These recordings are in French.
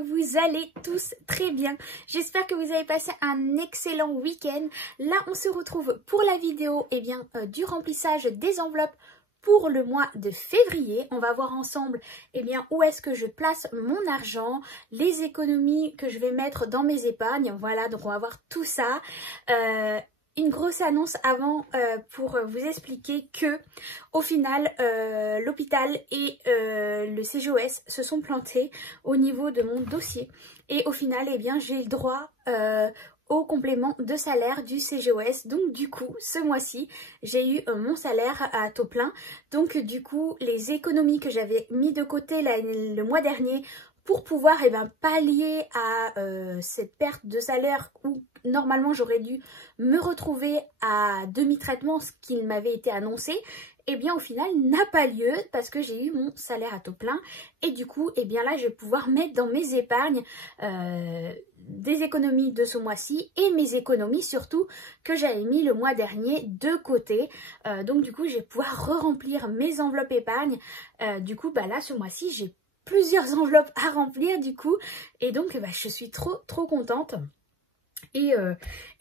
vous allez tous très bien. J'espère que vous avez passé un excellent week-end. Là, on se retrouve pour la vidéo du remplissage des enveloppes pour le mois de février. On va voir ensemble où est-ce que je place mon argent, les économies que je vais mettre dans mes épargnes. Voilà, donc on va voir tout ça. Une grosse annonce avant pour vous expliquer que au final l'hôpital et le CGOS se sont plantés au niveau de mon dossier et au final j'ai le droit au complément de salaire du CGOS. Donc du coup ce mois-ci j'ai eu mon salaire à taux plein. Donc du coup les économies que j'avais mis de côté le mois dernier pour pouvoir pallier à cette perte de salaire où normalement j'aurais dû me retrouver à demi-traitement, ce qui m'avait été annoncé, au final n'a pas lieu parce que j'ai eu mon salaire à taux plein. Et du coup, là, je vais pouvoir mettre dans mes épargnes des économies de ce mois-ci et mes économies surtout que j'avais mis le mois dernier de côté. Donc du coup, je vais pouvoir re-remplir mes enveloppes épargne. Là, ce mois-ci, j'ai plusieurs enveloppes à remplir du coup. Et donc, je suis trop contente. Et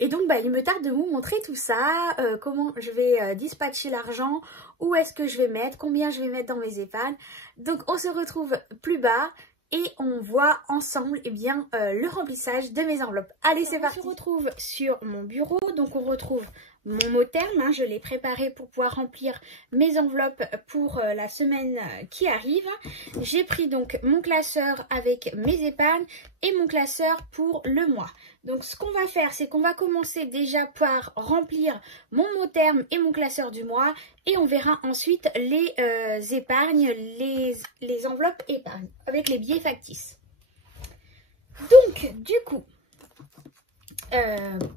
donc il me tarde de vous montrer tout ça, comment je vais dispatcher l'argent, où est-ce que je vais mettre, combien je vais mettre dans mes épargnes. Donc on se retrouve plus bas et on voit ensemble le remplissage de mes enveloppes. Allez, c'est parti. On se retrouve sur mon bureau, donc on retrouve mon mot terme, je l'ai préparé pour pouvoir remplir mes enveloppes pour la semaine qui arrive. J'ai pris donc mon classeur avec mes épargnes et mon classeur pour le mois. Donc ce qu'on va faire, c'est qu'on va commencer déjà par remplir mon mot terme et mon classeur du mois et on verra ensuite les épargnes, les enveloppes épargnes avec les billets factices. Donc du coup,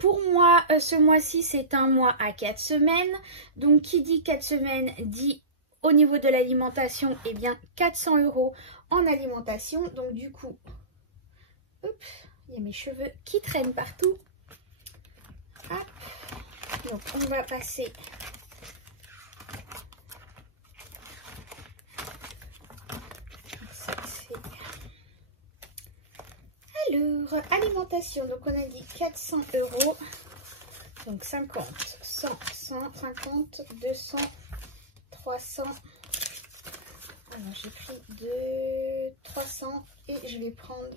pour moi, ce mois-ci, c'est un mois à 4 semaines. Donc, qui dit 4 semaines dit au niveau de l'alimentation, 400 € en alimentation. Donc, du coup, hop, il y a mes cheveux qui traînent partout. Hop. Donc, on va passer ça, c'est... Alors, alimentation, donc on a dit 400 €, donc 50, 100, 150, 200, 300, alors j'ai pris 300 et je vais prendre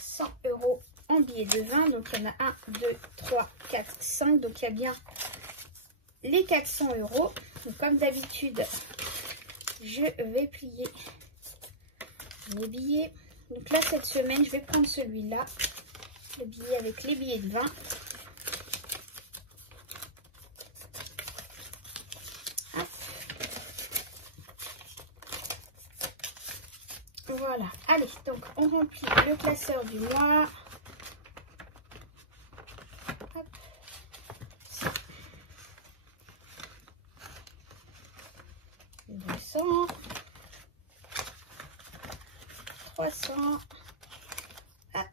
100 € en billets de 20, donc il y en a 1, 2, 3, 4, 5, donc il y a bien les 400 €. Donc comme d'habitude, je vais plier mes billets. Donc là, cette semaine, je vais prendre celui-là, le billet avec les billets de 20. Hop. Voilà. Allez, donc on remplit le classeur du mois. Hop. 200. 300. Ah.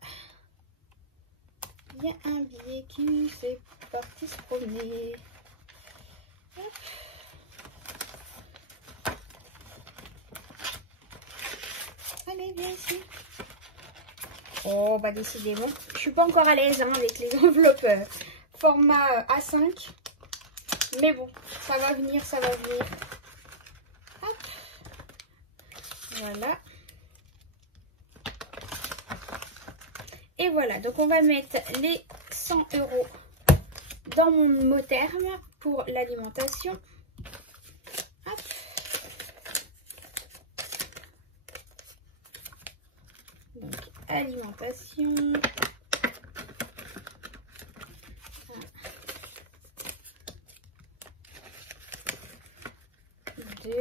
Il y a un billet qui s'est parti se promener. Hop. Allez, viens ici. Oh, décidément, je suis pas encore à l'aise avec les enveloppes format A5. Mais bon, ça va venir, ça va venir. Hop. Voilà. Et voilà, donc on va mettre les 100 € dans mon mot terme pour l'alimentation. Hop. Donc, alimentation. 1, 2.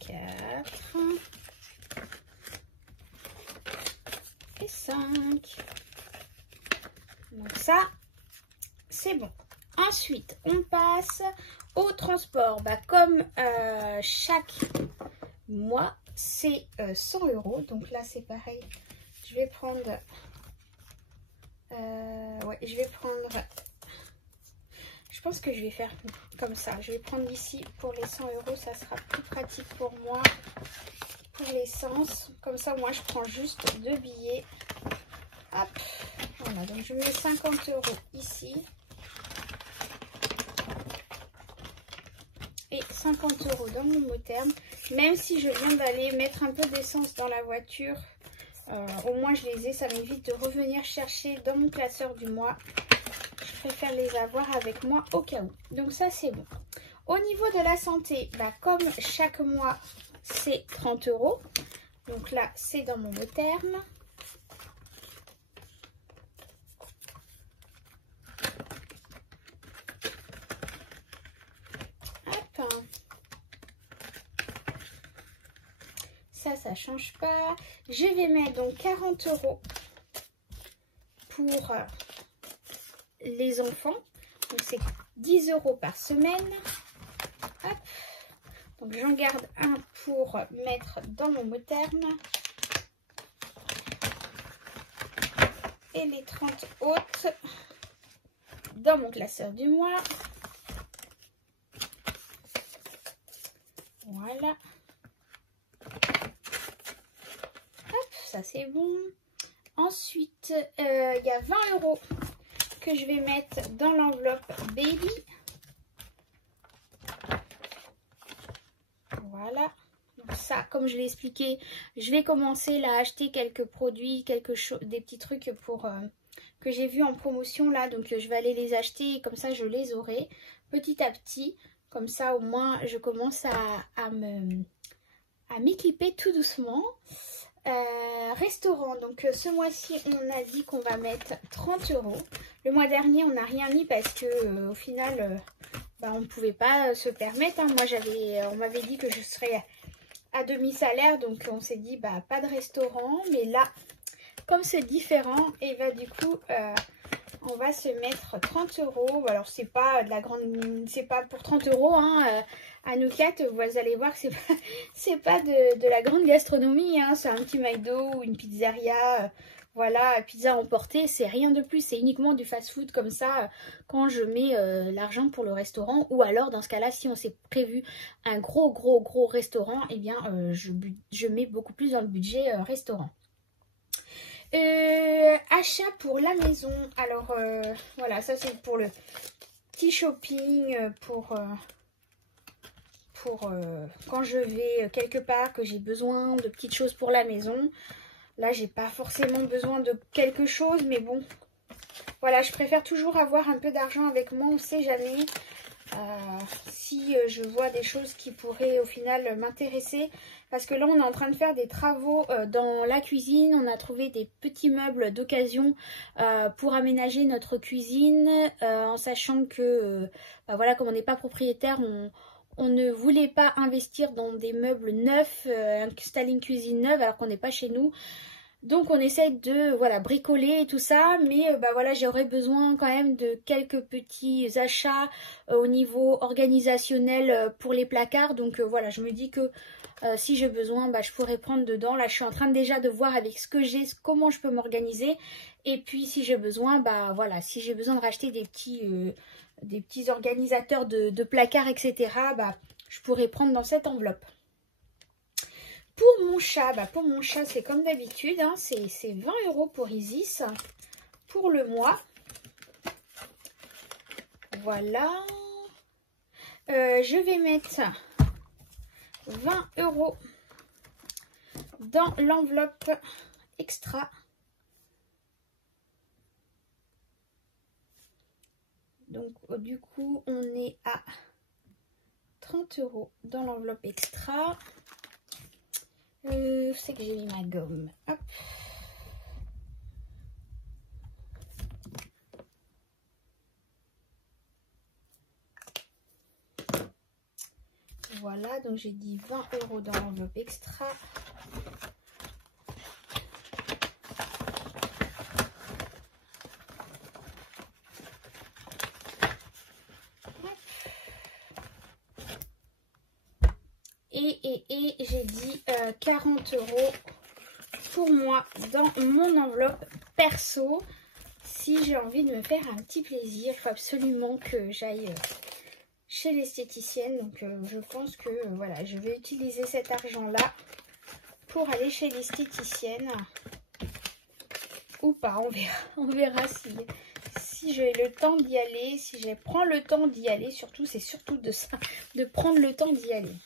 4 et 5. Donc ça, c'est bon. Ensuite, on passe au transport. Comme chaque mois, c'est 100 €. Donc là, c'est pareil. Je vais prendre Ouais, je vais prendre... Je pense que je vais faire comme ça. Je vais prendre ici pour les 100 €. Ça sera plus pratique pour moi. Pour l'essence. Comme ça, moi, je prends juste 2 billets. Hop. Voilà, donc je mets 50 € ici. Et 50 € dans mon Motherm. Même si je viens d'aller mettre un peu d'essence dans la voiture, au moins je les ai. Ça m'évite de revenir chercher dans mon classeur du mois. Je préfère les avoir avec moi au cas où. Donc ça, c'est bon. Au niveau de la santé, bah, comme chaque mois, c'est 30 €. Donc là, c'est dans mon Motherm. Hop. Ça change pas. Je vais mettre donc 40 € pour les enfants. Donc c'est 10 € par semaine. Hop. Donc j'en garde un pour mettre dans mon Motherm. Et les 30 autres dans mon classeur du mois. Voilà. Hop, ça c'est bon. Ensuite, il y a 20 € que je vais mettre dans l'enveloppe baby. Voilà. Donc ça, comme je l'ai expliqué, je vais commencer là à acheter quelques produits, des petits trucs pour que j'ai vu en promotion là. Donc je vais aller les acheter et comme ça je les aurai petit à petit. Comme ça au moins je commence à m'équiper tout doucement. Restaurant, donc ce mois-ci on a dit qu'on va mettre 30 €. Le mois dernier on n'a rien mis parce que au final bah, on ne pouvait pas se permettre, hein. Moi on m'avait dit que je serais à demi-salaire, donc on s'est dit bah pas de restaurant, mais là comme c'est différent, et bah du coup on va se mettre 30 €. Alors c'est pas de la grande, c'est pas pour 30 € hein, à nous quatre, vous allez voir que c'est pas de la grande gastronomie, hein. C'est un petit McDo ou une pizzeria, voilà, pizza emportée, c'est rien de plus, c'est uniquement du fast-food comme ça quand je mets l'argent pour le restaurant. Ou alors dans ce cas-là, si on s'est prévu un gros restaurant, et eh bien je mets beaucoup plus dans le budget restaurant. Achat pour la maison. Alors voilà, ça c'est pour le petit shopping, pour quand je vais quelque part, que j'ai besoin de petites choses pour la maison. Là j'ai pas forcément besoin de quelque chose, mais bon, voilà, je préfère toujours avoir un peu d'argent avec moi, on sait jamais. Si je vois des choses qui pourraient au final m'intéresser, parce que là on est en train de faire des travaux dans la cuisine. On a trouvé des petits meubles d'occasion pour aménager notre cuisine, en sachant que bah voilà, comme on n'est pas propriétaire, on ne voulait pas investir dans des meubles neufs, installer une cuisine neuve alors qu'on n'est pas chez nous. Donc on essaye de voilà, bricoler et tout ça, mais bah voilà, j'aurais besoin quand même de quelques petits achats au niveau organisationnel pour les placards. Donc voilà, je me dis que si j'ai besoin, bah, je pourrais prendre dedans. Là je suis en train déjà de voir avec ce que j'ai, comment je peux m'organiser. Et puis si j'ai besoin, bah voilà, si j'ai besoin de racheter des petits organisateurs de placards, etc., bah, je pourrais prendre dans cette enveloppe. Pour mon chat, bah pour mon chat c'est comme d'habitude, hein, c'est 20 € pour Isis pour le mois. Voilà. Je vais mettre 20 € dans l'enveloppe extra. Donc du coup on est à 30 € dans l'enveloppe extra. C'est que j'ai mis ma gomme. Hop. Voilà, donc j'ai dit 20 € dans l'enveloppe extra. Et j'ai dit 40 € pour moi dans mon enveloppe perso. si j'ai envie de me faire un petit plaisir, il faut absolument que j'aille chez l'esthéticienne. Donc je pense que voilà, je vais utiliser cet argent-là pour aller chez l'esthéticienne. Ou pas, on verra si j'ai le temps d'y aller, si je prends le temps d'y aller. Surtout, c'est surtout de ça, de prendre le temps d'y aller.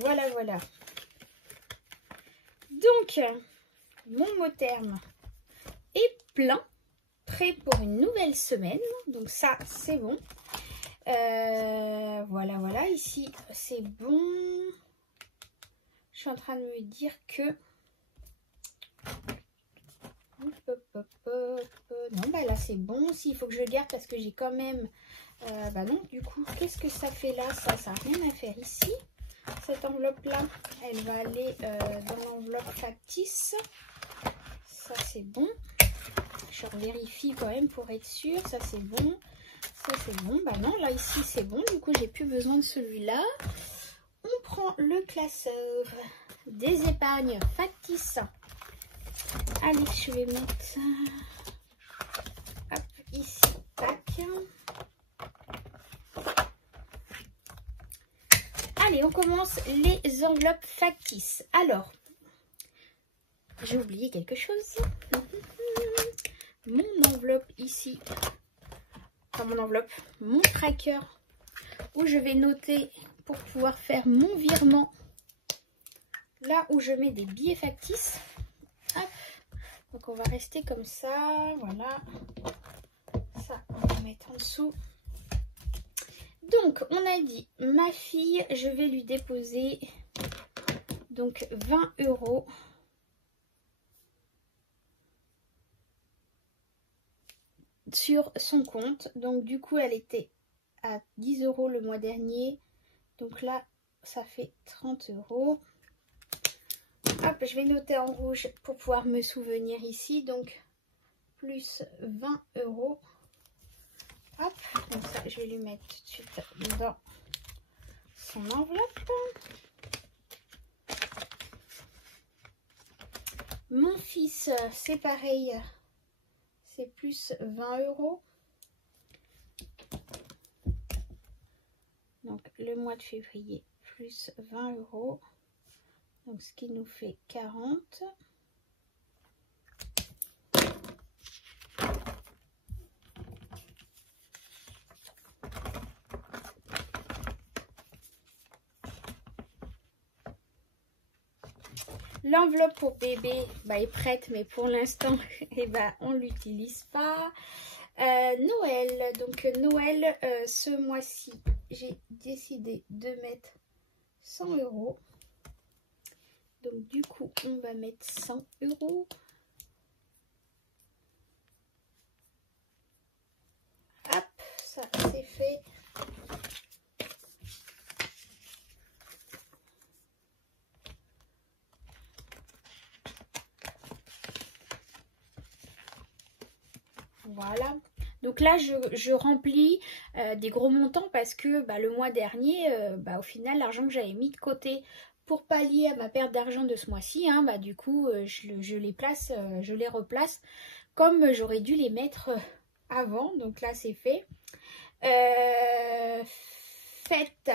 Voilà, voilà. Donc, mon mot terme est plein, prêt pour une nouvelle semaine. Donc ça, c'est bon. Voilà, voilà. Ici, c'est bon. Je suis en train de me dire que... Non, bah là, c'est bon. S'il faut que je garde parce que j'ai quand même... bah non, du coup, qu'est-ce que ça fait là? Ça n'a rien à faire ici. Cette enveloppe-là, elle va aller dans l'enveloppe factice. Ça, c'est bon. Je vérifie quand même pour être sûre. Ça, c'est bon. Ça, c'est bon. Bah non, là, ici, c'est bon. Du coup, j'ai plus besoin de celui-là. On prend le classeur des épargnes factices. Allez, je vais mettre... Hop, ici. Tac. Allez, on commence les enveloppes factices. Alors, j'ai oublié quelque chose. Mon enveloppe ici, enfin mon enveloppe, mon tracker où je vais noter pour pouvoir faire mon virement. Là où je mets des billets factices. Hop. Donc on va rester comme ça. Voilà. Ça, on va mettre en dessous. Donc, on a dit, ma fille, je vais lui déposer donc 20 € sur son compte. Donc, du coup, elle était à 10 € le mois dernier. Donc là, ça fait 30 €. Hop, je vais noter en rouge pour pouvoir me souvenir ici. Donc, plus 20 €. Hop, comme ça, je vais lui mettre tout de suite dans son enveloppe. Mon fils, c'est pareil, c'est plus 20 €. Donc, le mois de février, plus 20 €. Donc, ce qui nous fait 40. L'enveloppe pour bébé est prête, mais pour l'instant, on ne l'utilise pas. Noël, donc Noël, ce mois-ci, j'ai décidé de mettre 100 €. Donc du coup, on va mettre 100 €. Hop, ça c'est fait. Voilà, donc là je remplis des gros montants parce que le mois dernier, au final, l'argent que j'avais mis de côté pour pallier à ma perte d'argent de ce mois-ci, du coup je les place, je les replace comme j'aurais dû les mettre avant. Donc là c'est fait. Fête,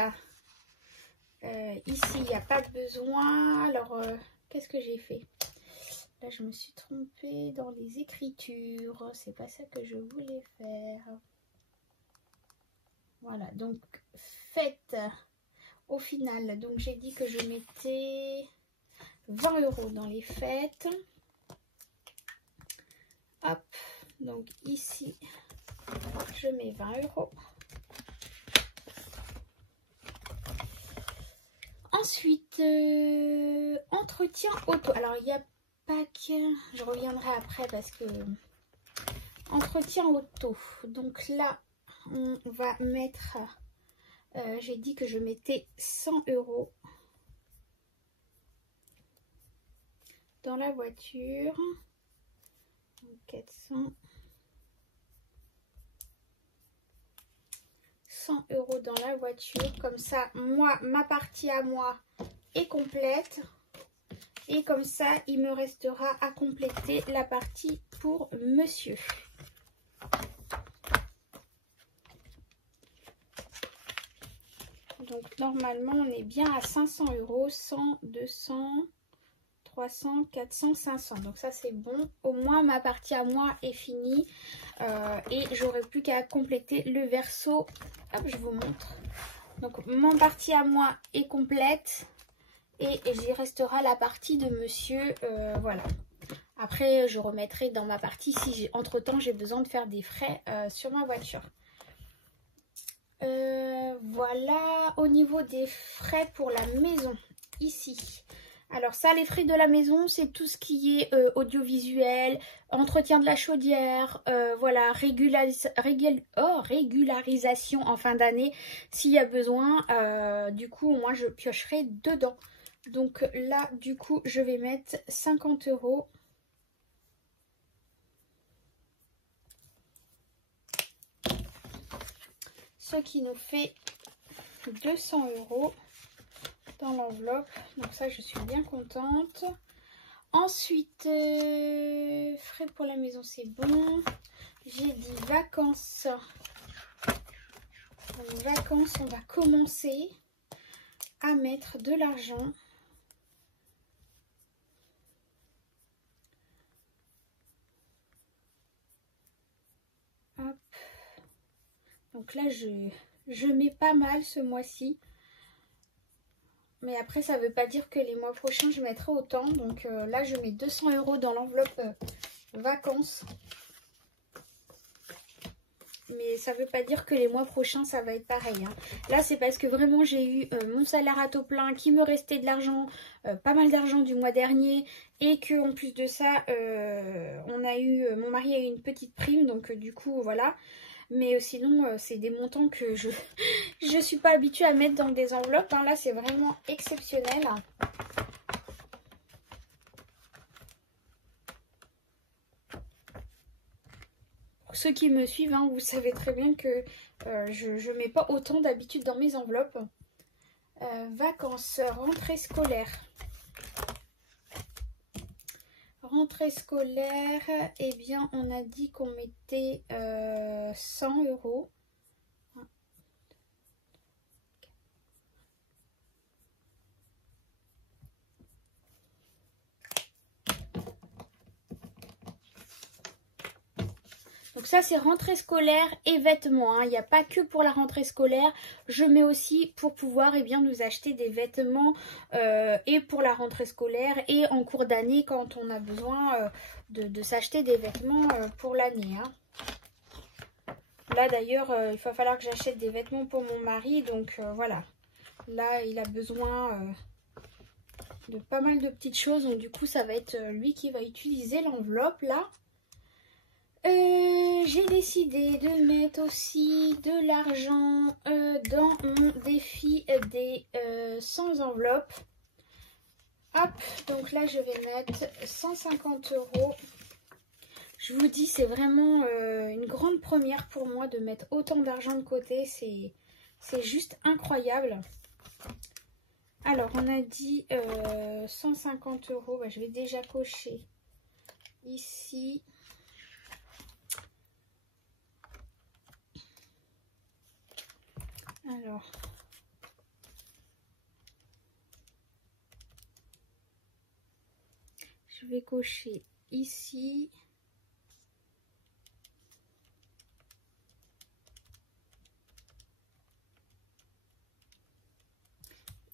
ici il n'y a pas de besoin. Alors qu'est-ce que j'ai fait? Là, je me suis trompée dans les écritures. C'est pas ça que je voulais faire. Voilà, donc fête au final. Donc, j'ai dit que je mettais 20 € dans les fêtes. Hop, donc ici, je mets 20 €. Ensuite, entretien auto. Alors, il y a je reviendrai après parce que entretien auto. Donc là, on va mettre, j'ai dit que je mettais 100 € dans la voiture. Donc 400, 100 € dans la voiture. Comme ça, moi, ma partie à moi est complète. Et comme ça, il me restera à compléter la partie pour monsieur. Donc normalement on est bien à 500 €, 100, 200, 300, 400, 500. Donc ça c'est bon. Au moins ma partie à moi est finie. Et j'aurai plus qu'à compléter le verso. Hop, je vous montre. Donc mon partie à moi est complète. Et j'y restera la partie de monsieur. Voilà. Après je remettrai dans ma partie si entre temps j'ai besoin de faire des frais sur ma voiture. Voilà, au niveau des frais pour la maison, ici. Alors ça, les frais de la maison, c'est tout ce qui est audiovisuel, entretien de la chaudière, voilà, régularisation en fin d'année, s'il y a besoin. Du coup, moi, je piocherai dedans. Donc là, du coup, je vais mettre 50 €. Ce qui nous fait 200 € dans l'enveloppe. Donc ça, je suis bien contente. Ensuite, frais pour la maison, c'est bon. J'ai dit vacances. Donc, vacances, on va commencer à mettre de l'argent. Hop. Donc là, je mets pas mal ce mois-ci. Mais après, ça ne veut pas dire que les mois prochains, je mettrai autant. Donc là, je mets 200 € dans l'enveloppe vacances. Mais ça ne veut pas dire que les mois prochains, ça va être pareil. Hein. Là, c'est parce que vraiment, j'ai eu mon salaire à taux plein, qu'il me restait de l'argent, pas mal d'argent du mois dernier. Et qu'en plus de ça, mon mari a eu une petite prime. Donc du coup, voilà. Mais sinon, c'est des montants que je ne suis pas habituée à mettre dans des enveloppes. Hein. Là, c'est vraiment exceptionnel. Pour ceux qui me suivent, hein, vous savez très bien que je ne mets pas autant d'habitude dans mes enveloppes. Vacances, rentrée scolaire. Rentrée scolaire, eh bien, on a dit qu'on mettait 100 €. Donc ça, c'est rentrée scolaire et vêtements. Hein. Il n'y a pas que pour la rentrée scolaire. Je mets aussi pour pouvoir nous acheter des vêtements et pour la rentrée scolaire et en cours d'année quand on a besoin de s'acheter des vêtements pour l'année. Hein. Là, d'ailleurs, il va falloir que j'achète des vêtements pour mon mari. Donc voilà. Là, il a besoin de pas mal de petites choses. Donc du coup, ça va être lui qui va utiliser l'enveloppe là. J'ai décidé de mettre aussi de l'argent dans mon défi des 100 enveloppes. Hop, donc là je vais mettre 150 €. Je vous dis, c'est vraiment une grande première pour moi de mettre autant d'argent de côté. C'est juste incroyable. Alors, on a dit 150 €. Bah, je vais déjà cocher ici. Alors, je vais cocher ici.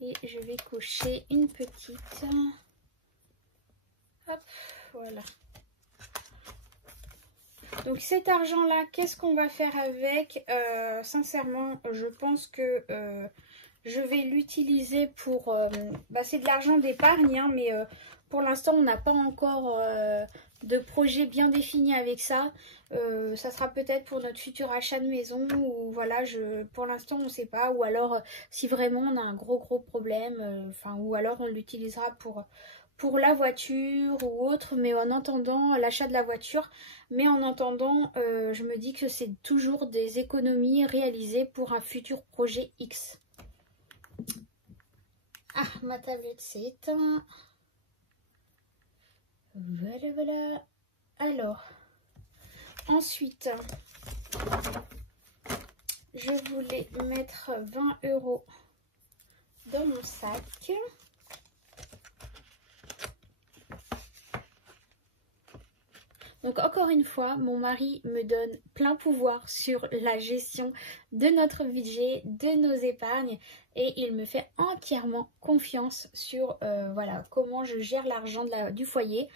Et je vais cocher une petite. Hop, voilà. Donc cet argent-là, qu'est-ce qu'on va faire avec? Sincèrement, je pense que je vais l'utiliser pour... c'est de l'argent d'épargne, hein, mais pour l'instant, on n'a pas encore de projet bien défini avec ça. Ça sera peut-être pour notre futur achat de maison, ou voilà, pour l'instant, on ne sait pas. Ou alors, si vraiment on a un gros problème, ou alors on l'utilisera pour la voiture ou autre, mais en attendant l'achat de la voiture. Mais en attendant, je me dis que c'est toujours des économies réalisées pour un futur projet X. Ah, ma tablette s'est éteinte. Voilà. Alors, ensuite, je voulais mettre 20 € dans mon sac. Donc encore une fois, mon mari me donne plein pouvoir sur la gestion de notre budget, de nos épargnes, et il me fait entièrement confiance sur voilà, comment je gère l'argent du foyer.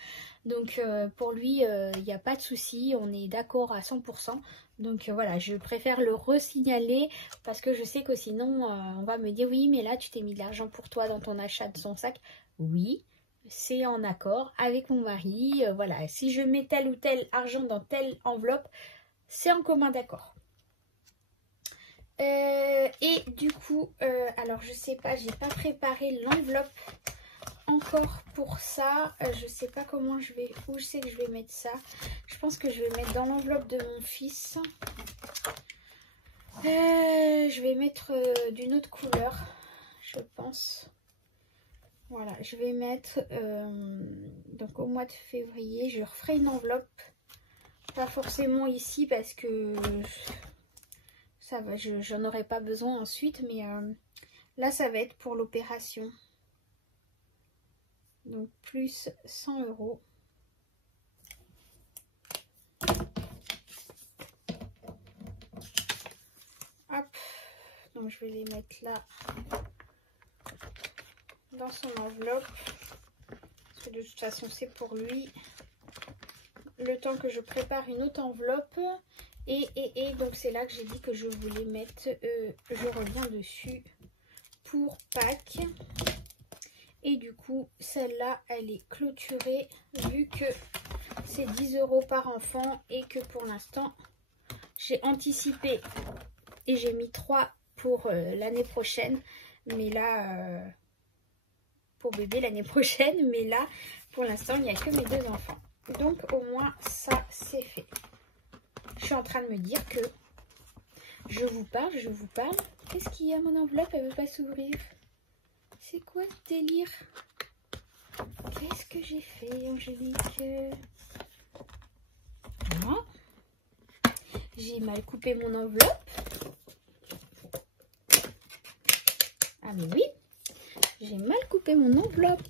Donc pour lui, il n'y a pas de souci, on est d'accord à 100%. Donc voilà, je préfère le resignaler parce que je sais que sinon on va me dire oui, mais là tu t'es mis de l'argent pour toi dans ton achat de son sac. Oui. C'est en accord avec mon mari. Voilà, si je mets tel ou tel argent dans telle enveloppe, c'est en commun d'accord. Et du coup, alors je sais pas, j'ai pas préparé l'enveloppe encore pour ça. Je sais pas comment je vais, où je sais que je vais mettre ça. Je pense que je vais mettre dans l'enveloppe de mon fils. Je vais mettre d'une autre couleur, je pense. Voilà, je vais mettre, donc au mois de février, je referai une enveloppe. Pas forcément ici parce que ça va, j'en aurai pas besoin ensuite. Mais là, ça va être pour l'opération. Donc plus 100 €. Hop, donc je vais les mettre là. Dans son enveloppe, parce que de toute façon c'est pour lui, le temps que je prépare une autre enveloppe. Et donc c'est là que j'ai dit que je voulais mettre, je reviens dessus, pour Pâques. Et du coup celle-là elle est clôturée vu que c'est 10 € par enfant et que pour l'instant j'ai anticipé et j'ai mis 3 pour l'année prochaine, mais là pour bébé l'année prochaine, mais là pour l'instant il n'y a que mes 2 enfants, donc au moins ça c'est fait. Je suis en train de me dire que je vous parle, qu'est-ce qu'il y a? Mon enveloppe elle veut pas s'ouvrir, c'est quoi ce délire? Qu'est-ce que j'ai fait, Angélique? Non, j'ai mal coupé mon enveloppe. Ah mais oui, j'ai mal coupé mon enveloppe.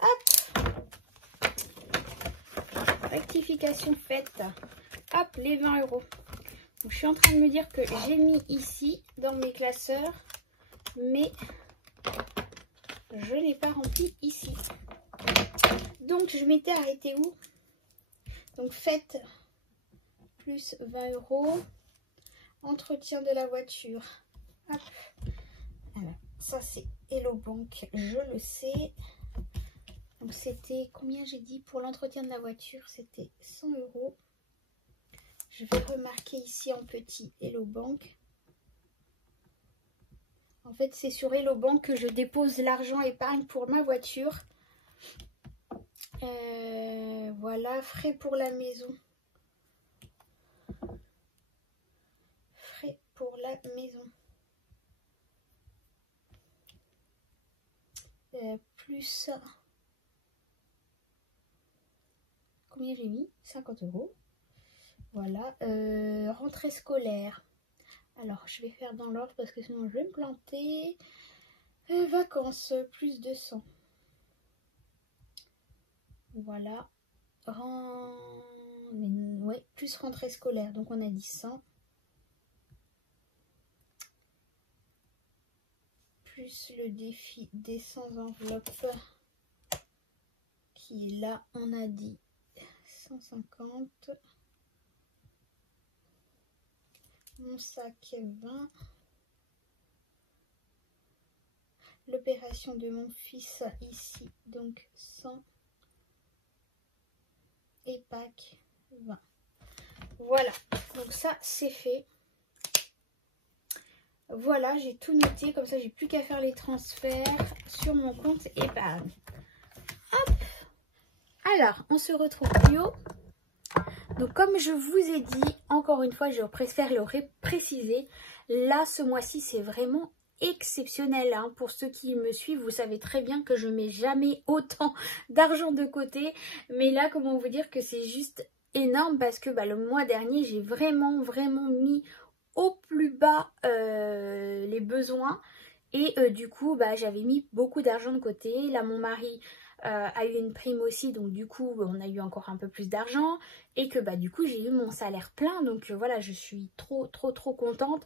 Hop. Rectification faite. Hop, les 20 €. Donc, je suis en train de me dire que j'ai mis ici dans mes classeurs, mais je n'ai pas rempli ici. Donc je m'étais arrêtée où? Donc faites plus 20 €. Entretien de la voiture. Hop. Alors, ça c'est Hello Bank, je le sais. Donc c'était combien j'ai dit pour l'entretien de la voiture? C'était 100 €. Je vais remarquer ici en petit Hello Bank. En fait c'est sur Hello Bank que je dépose l'argent épargne pour ma voiture. Voilà, frais pour la maison. Frais pour la maison. Plus... Combien j'ai mis? 50 €. Voilà. Rentrée scolaire. Alors, je vais faire dans l'ordre parce que sinon je vais me planter. Vacances, plus 200. Voilà. Ouais, plus rentrée scolaire. Donc, on a dit 100. Plus le défi des 100 enveloppes qui est là. On a dit 150. Mon sac 20. L'opération de mon fils ici, donc 100. Et Pâques 20. Voilà, donc ça c'est fait. Voilà, j'ai tout noté, comme ça j'ai plus qu'à faire les transferts sur mon compte épargne. Hop. Alors, on se retrouve plus haut. Donc comme je vous ai dit, encore une fois, je préfère le préciser. Là, ce mois-ci, c'est vraiment exceptionnel. Hein. Pour ceux qui me suivent, vous savez très bien que je mets jamais autant d'argent de côté. Mais là, comment vous dire que c'est juste énorme parce que le mois dernier, j'ai vraiment mis au plus bas les besoins. Et du coup, j'avais mis beaucoup d'argent de côté. Là, mon mari a eu une prime aussi, donc du coup, on a eu encore un peu plus d'argent. Et que du coup, j'ai eu mon salaire plein. Donc voilà, je suis trop contente.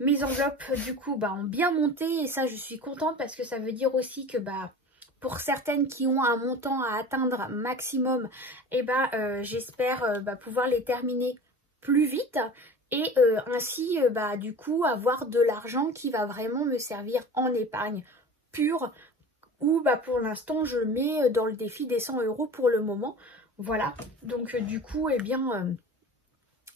Mes enveloppes, du coup, ont bien monté. Et ça, je suis contente parce que ça veut dire aussi que pour certaines qui ont un montant à atteindre maximum, j'espère pouvoir les terminer plus vite. Et ainsi, du coup, avoir de l'argent qui va vraiment me servir en épargne pure. Ou pour l'instant, je mets dans le défi des 100 € pour le moment. Voilà. Donc, du coup,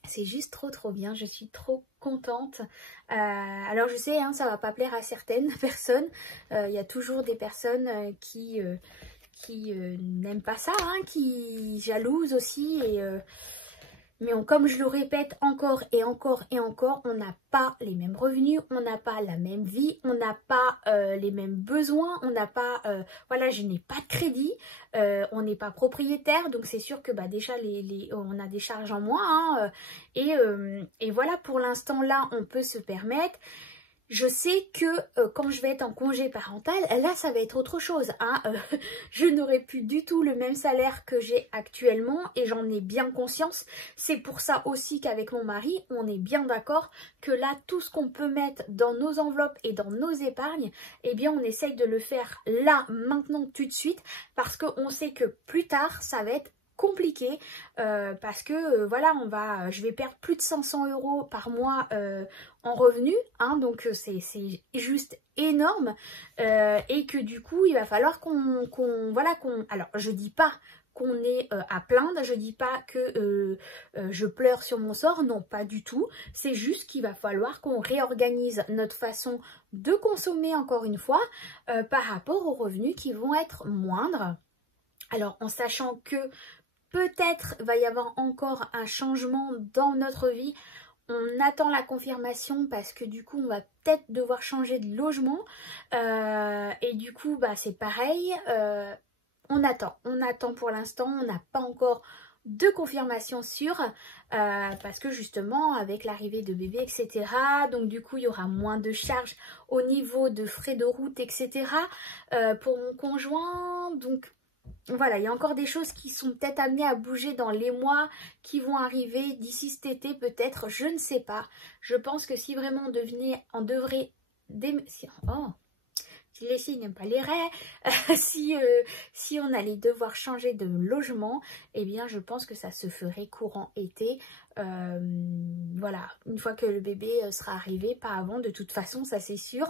c'est juste trop bien. Je suis trop contente. Alors, je sais, ça va pas plaire à certaines personnes. Il y a toujours des personnes qui n'aiment pas ça, qui jalousent aussi. Mais comme je le répète encore et encore, on n'a pas les mêmes revenus, on n'a pas la même vie, on n'a pas les mêmes besoins, on n'a pas, voilà, je n'ai pas de crédit, on n'est pas propriétaire, donc c'est sûr que déjà on a des charges en moins, et voilà, pour l'instant là, on peut se permettre. Je sais que quand je vais être en congé parental, là ça va être autre chose. Je n'aurai plus du tout le même salaire que j'ai actuellement et j'en ai bien conscience. C'est pour ça aussi qu'avec mon mari, on est bien d'accord que là, tout ce qu'on peut mettre dans nos enveloppes et dans nos épargnes, on essaye de le faire là, maintenant, tout de suite, parce qu'on sait que plus tard, ça va être compliqué parce que voilà, je vais perdre plus de 500 € par mois en revenus, donc c'est juste énorme, et que du coup il va falloir alors je dis pas qu'on est à plaindre, je dis pas que je pleure sur mon sort, non, pas du tout, c'est juste qu'il va falloir qu'on réorganise notre façon de consommer, encore une fois, par rapport aux revenus qui vont être moindres. Alors en sachant que peut-être va y avoir encore un changement dans notre vie. On attend la confirmation parce que du coup on va peut-être devoir changer de logement. Et du coup c'est pareil. On attend pour l'instant. On n'a pas encore de confirmation sûre. Parce que justement avec l'arrivée de bébé, etc. Donc du coup il y aura moins de charges au niveau de frais de route, etc. Pour mon conjoint. Donc voilà, il y a encore des choses qui sont peut-être amenées à bouger dans les mois qui vont arriver d'ici cet été peut-être, je ne sais pas. Je pense que si vraiment on devrait... Si les filles n'aiment pas les raies, si on allait devoir changer de logement, je pense que ça se ferait courant été. Voilà, une fois que le bébé sera arrivé, pas avant de toute façon, ça c'est sûr.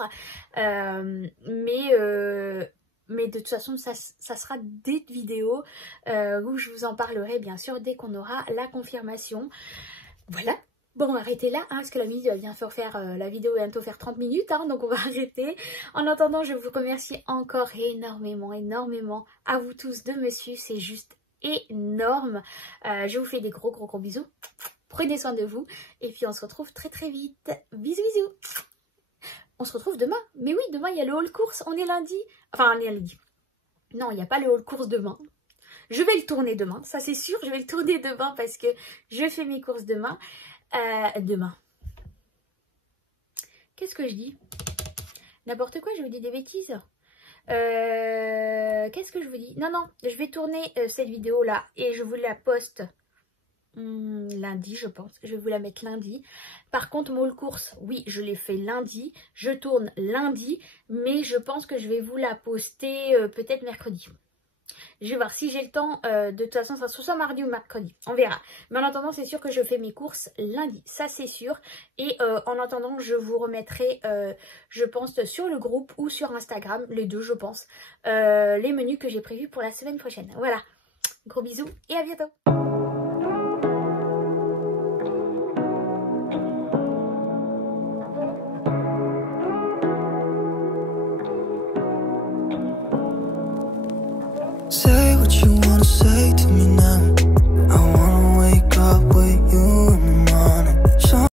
Mais de toute façon, ça sera des vidéos où je vous en parlerai bien sûr dès qu'on aura la confirmation. Voilà. Bon, on va arrêter là, parce que la vidéo va bientôt faire, la vidéo va bientôt faire 30 minutes, donc on va arrêter. En attendant, je vous remercie encore énormément à vous tous de me suivre, c'est juste énorme. Je vous fais des gros bisous. Prenez soin de vous et puis on se retrouve très vite. Bisous. On se retrouve demain. Mais oui, demain, il y a le haul course. On est lundi. Enfin, on est lundi. Non, il n'y a pas le haul course demain. Je vais le tourner demain. Ça, c'est sûr. Je vais le tourner demain parce que je fais mes courses demain. Demain. Qu'est-ce que je dis? N'importe quoi, je vous dis des bêtises. Qu'est-ce que je vous dis? Non, je vais tourner cette vidéo-là et je vous la poste lundi, je pense. Je vais vous la mettre lundi. Par contre, mon course, oui, je l'ai fait lundi. Je tourne lundi, mais je pense que je vais vous la poster peut-être mercredi. Je vais voir si j'ai le temps. De toute façon, ça sera soit mardi ou mercredi. On verra. Mais en attendant, c'est sûr que je fais mes courses lundi. Ça, c'est sûr. Et en attendant, je vous remettrai, je pense, sur le groupe ou sur Instagram, les deux, je pense, les menus que j'ai prévus pour la semaine prochaine. Voilà. Gros bisous et à bientôt. Say what you wanna say to me now.